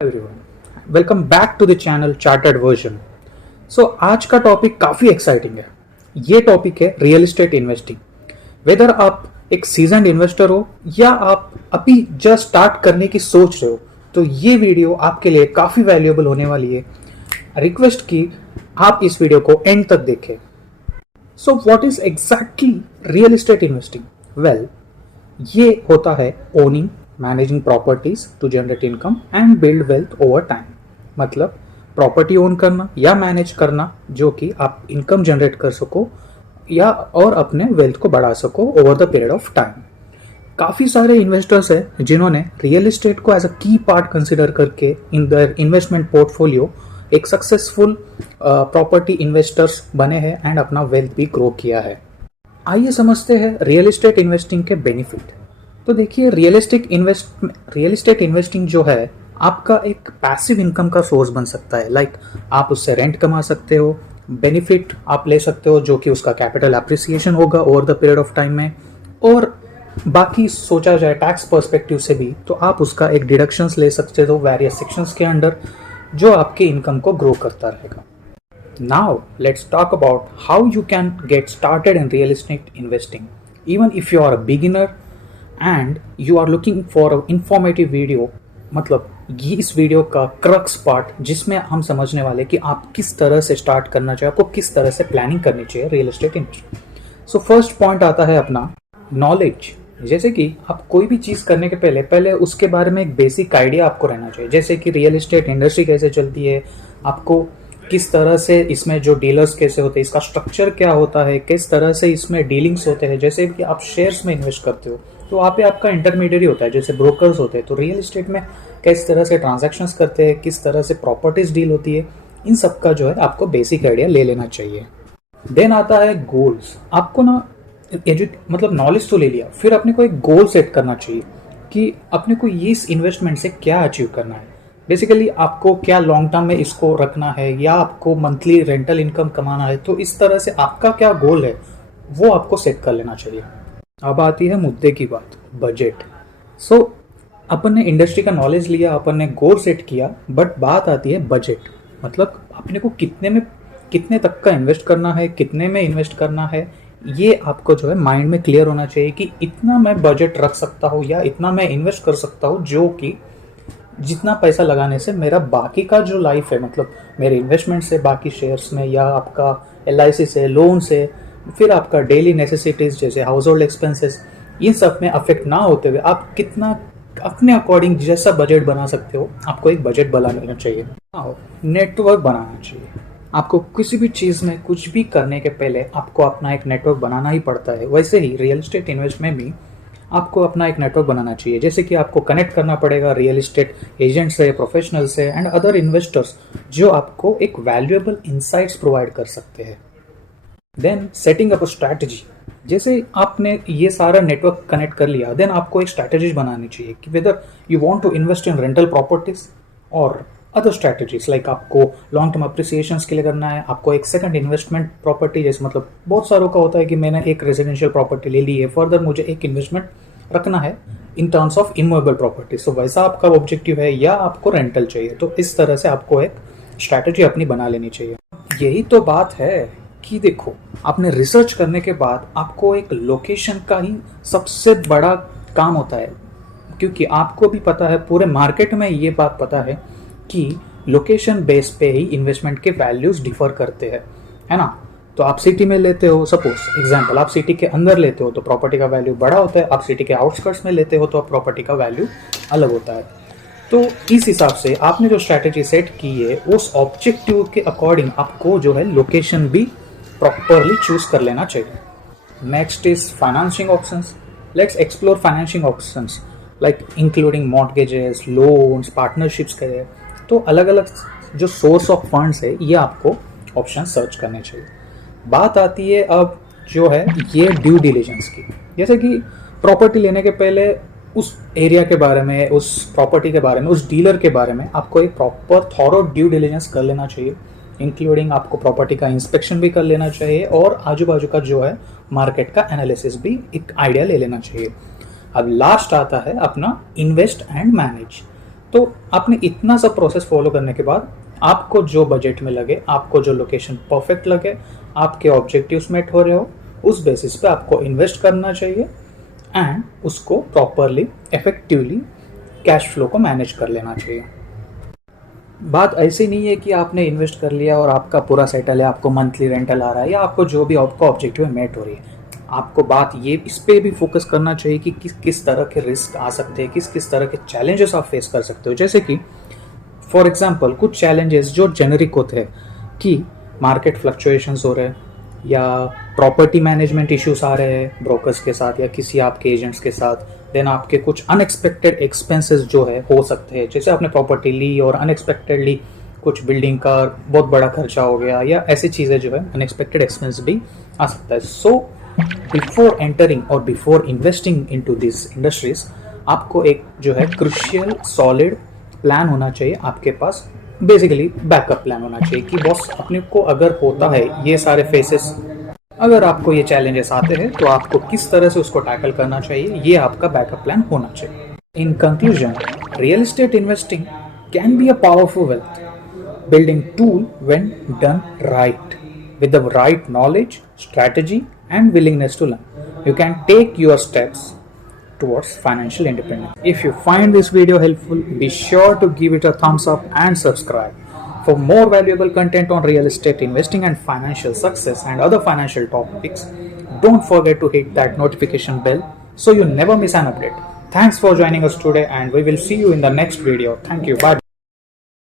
Everyone, welcome back to the channel chartered version. आज का topic काफ़ी एक्साइटिंग है। ये टॉपिक है रियल एस्टेट इन्वेस्टिंग। वेदर आप एक सीजनड इन्वेस्टर हो या आप अभी जस्ट स्टार्ट करने की सोच रहे हो, तो ये वीडियो आपके लिए काफ़ी वैल्यूएबल होने वाली है। रिक्वेस्ट की आप इस वीडियो को एंड तक देखें। So what is exactly real estate investing? Well, ये होता है owning, managing properties to generate income and build wealth over time. मतलब प्रॉपर्टी ओन करना या मैनेज करना जो कि आप इनकम जनरेट कर सको या और अपने वेल्थ को बढ़ा सको over the period of time. काफ़ी सारे इन्वेस्टर्स हैं जिन्होंने रियल एस्टेट को एज अ की पार्ट कंसिडर करके इन देयर इन्वेस्टमेंट पोर्टफोलियो एक सक्सेसफुल प्रॉपर्टी इन्वेस्टर्स बने हैं एंड अपना वेल्थ भी ग्रो किया है। आइए समझते हैं रियल एस्टेट इन्वेस्टिंग के बेनिफिट। तो देखिए, रियल एस्टेट इन्वेस्टिंग जो है आपका एक पैसिव इनकम का सोर्स बन सकता है। लाइक आप उससे रेंट कमा सकते हो, बेनिफिट आप ले सकते हो जो कि उसका कैपिटल अप्रिसिएशन होगा over the period of time में, और बाकी सोचा जाए टैक्स पर्सपेक्टिव से भी तो आप उसका एक डिडक्शंस ले सकते हो वेरियस सेक्शंस के अंडर, जो आपके इनकम को ग्रो करता रहेगा। Now let's talk about how you can get started in real estate investing. Even if you are a beginner and you are looking for an informative video, मतलब ये इस video का crux part जिसमें हम समझने वाले कि आप किस तरह से स्टार्ट करना चाहिए, आपको किस तरह से प्लानिंग करनी चाहिए real estate investment. So first point आता है अपना नॉलेज। जैसे कि आप कोई भी चीज़ करने के पहले उसके बारे में एक बेसिक आइडिया आपको रहना चाहिए। जैसे कि रियल एस्टेट इंडस्ट्री कैसे चलती है, आपको किस तरह से इसमें जो डीलर्स कैसे होते हैं, इसका स्ट्रक्चर क्या होता है, किस तरह से इसमें डीलिंग्स होते हैं। जैसे कि आप शेयर्स में इन्वेस्ट करते हो तो वहाँ पे आपका इंटरमीडियरी होता है, जैसे ब्रोकर्स होते हैं। तो रियल एस्टेट में किस तरह से ट्रांजैक्शंस करते हैं, किस तरह से प्रॉपर्टीज डील होती है, इन सब का जो है आपको बेसिक आइडिया ले लेना चाहिए। देन आता है गोल्स। आपको ना मतलब नॉलेज तो ले लिया, फिर अपने को एक गोल सेट करना चाहिए कि अपने को इस इन्वेस्टमेंट से क्या अचीव करना है। बेसिकली आपको क्या लॉन्ग टर्म में इसको रखना है या आपको मंथली रेंटल इनकम कमाना है। तो इस तरह से आपका क्या गोल है वो आपको सेट कर लेना चाहिए। अब आती है मुद्दे की बात, बजट। अपन ने इंडस्ट्री का नॉलेज लिया, अपन ने गोल सेट किया, बट बात आती है बजट। मतलब अपने को कितने तक का इन्वेस्ट करना है, कितने में इन्वेस्ट करना है, ये आपको जो है माइंड में क्लियर होना चाहिए कि इतना मैं बजट रख सकता हूँ या इतना मैं इन्वेस्ट कर सकता हूँ, जो कि जितना पैसा लगाने से मेरा बाकी का जो लाइफ है, मतलब मेरे इन्वेस्टमेंट से, बाकी शेयर्स में या आपका LIC से, लोन से, फिर आपका डेली नेसेसिटीज जैसे हाउस होल्ड एक्सपेंसेस, इन सब में अफेक्ट ना होते हुए आप कितना अपने अकॉर्डिंग जैसा बजट बना सकते हो, आपको एक बजट बनाना चाहिए। नेटवर्क बनाना चाहिए। आपको किसी भी चीज़ में कुछ भी करने के पहले आपको अपना एक नेटवर्क बनाना ही पड़ता है। वैसे ही रियल एस्टेट इन्वेस्टमेंट में भी आपको अपना एक नेटवर्क बनाना चाहिए। जैसे कि आपको कनेक्ट करना पड़ेगा रियल एस्टेट एजेंट से, प्रोफेशनल से एंड अदर इन्वेस्टर्स जो आपको एक वैल्यूएबल इंसाइट्स प्रोवाइड कर सकते हैं। Then setting up a strategy. जैसे आपने ये सारा नेटवर्क कनेक्ट कर लिया, देन आपको एक स्ट्रैटेजी बनानी चाहिए कि whether you want to invest in rental properties और अदर स्ट्रैटेजीज। लाइक आपको लॉन्ग टर्म अप्रिसिएशंस के लिए करना है, आपको एक सेकंड इन्वेस्टमेंट प्रॉपर्टी, जैसे मतलब बहुत सारों का होता है कि मैंने एक रेजिडेंशियल प्रॉपर्टी ले ली है, फर्दर मुझे एक इन्वेस्टमेंट रखना है in terms of immovable property. So वैसा आपका ऑब्जेक्टिव है, या आपको रेंटल चाहिए, तो इस तरह से आपको एक स्ट्रैटेजी अपनी बना लेनी चाहिए। यही तो बात है कि देखो, आपने रिसर्च करने के बाद आपको एक लोकेशन का ही सबसे बड़ा काम होता है, क्योंकि आपको भी पता है, पूरे मार्केट में ये बात पता है कि लोकेशन बेस पे ही इन्वेस्टमेंट के वैल्यूज डिफर करते हैं, है ना। तो आप सिटी में लेते हो, सपोज एग्जांपल आप सिटी के अंदर लेते हो तो प्रॉपर्टी का वैल्यू बड़ा होता है, आप सिटी के आउटस्कर्ट्स में लेते हो तो प्रॉपर्टी का वैल्यू अलग होता है। तो इस हिसाब से आपने जो स्ट्रैटेजी सेट की है, उस ऑब्जेक्टिव के अकॉर्डिंग आपको जो है लोकेशन भी प्रॉपरली चूज कर लेना चाहिए। Next is financing options. Let's explore financing options like including mortgages, loans, partnerships के। तो अलग अलग जो सोर्स ऑफ फंड्स है, ये आपको ऑप्शन सर्च करने चाहिए। बात आती है अब जो है ये ड्यू डिलिजेंस की। जैसे कि प्रॉपर्टी लेने के पहले उस एरिया के बारे में, उस प्रॉपर्टी के बारे में, उस डीलर के बारे में आपको एक प्रॉपर थॉरो ड्यू डिलिजेंस कर लेना चाहिए। इंक्लूडिंग आपको प्रॉपर्टी का इंस्पेक्शन भी कर लेना चाहिए और आजू बाजू का जो है मार्केट का एनालिसिस भी एक आइडिया ले लेना चाहिए। अब लास्ट आता है अपना इन्वेस्ट एंड मैनेज। तो आपने इतना सब प्रोसेस फॉलो करने के बाद आपको जो बजट में लगे, आपको जो लोकेशन परफेक्ट लगे, आपके ऑब्जेक्टिव्स मेट हो रहे हो, उस बेसिस पे आपको इन्वेस्ट करना चाहिए एंड उसको प्रॉपरली इफेक्टिवली कैश फ्लो को मैनेज कर लेना चाहिए। बात ऐसी नहीं है कि आपने इन्वेस्ट कर लिया और आपका पूरा सेटल है, आपको मंथली रेंटल आ रहा है या आपको जो भी आपका ऑब्जेक्टिव है मेट हो रही है। आपको बात ये इस पे भी फोकस करना चाहिए कि किस किस तरह के रिस्क आ सकते हैं, किस किस तरह के चैलेंजेस आप फेस कर सकते हो। जैसे कि फॉर एग्जांपल कुछ चैलेंजेस जो जेनरिक होते हैं कि मार्केट फ्लक्चुएशंस हो रहे हैं या प्रॉपर्टी मैनेजमेंट इश्यूज आ रहे हैं ब्रोकर्स के साथ या किसी आपके एजेंट्स के साथ, देन आपके कुछ अनएक्सपेक्टेड एक्सपेंसेस जो है हो सकते हैं, जैसे आपने प्रॉपर्टी ली और अनएक्सपेक्टेडली कुछ बिल्डिंग का बहुत बड़ा खर्चा हो गया या ऐसी चीज़ें जो है अनएक्सपेक्टेड एक्सपेंस भी आ सकता है। सो बिफोर एंटरिंग और before investing into this industries आपको एक जो है क्रुशियल सॉलिड प्लान होना चाहिए आपके पास, बेसिकली बैकअप प्लान होना चाहिए कि बॉस अपने को अगर होता है ये सारे फेसेस, अगर आपको ये चैलेंजेस आते हैं तो आपको किस तरह से उसको टैकल करना चाहिए, ये आपका बैकअप प्लान होना चाहिए। In conclusion, real estate investing can be a powerful wealth building tool when done right with the right knowledge, strategy and willingness to learn. You can take your steps towards financial independence. If you find this video helpful, be sure to give it a thumbs up and subscribe. For more valuable content on real estate investing and financial success and other financial topics, don't forget to hit that notification bell so you never miss an update. Thanks for joining us today and we will see you in the next video. Thank you. Bye bye.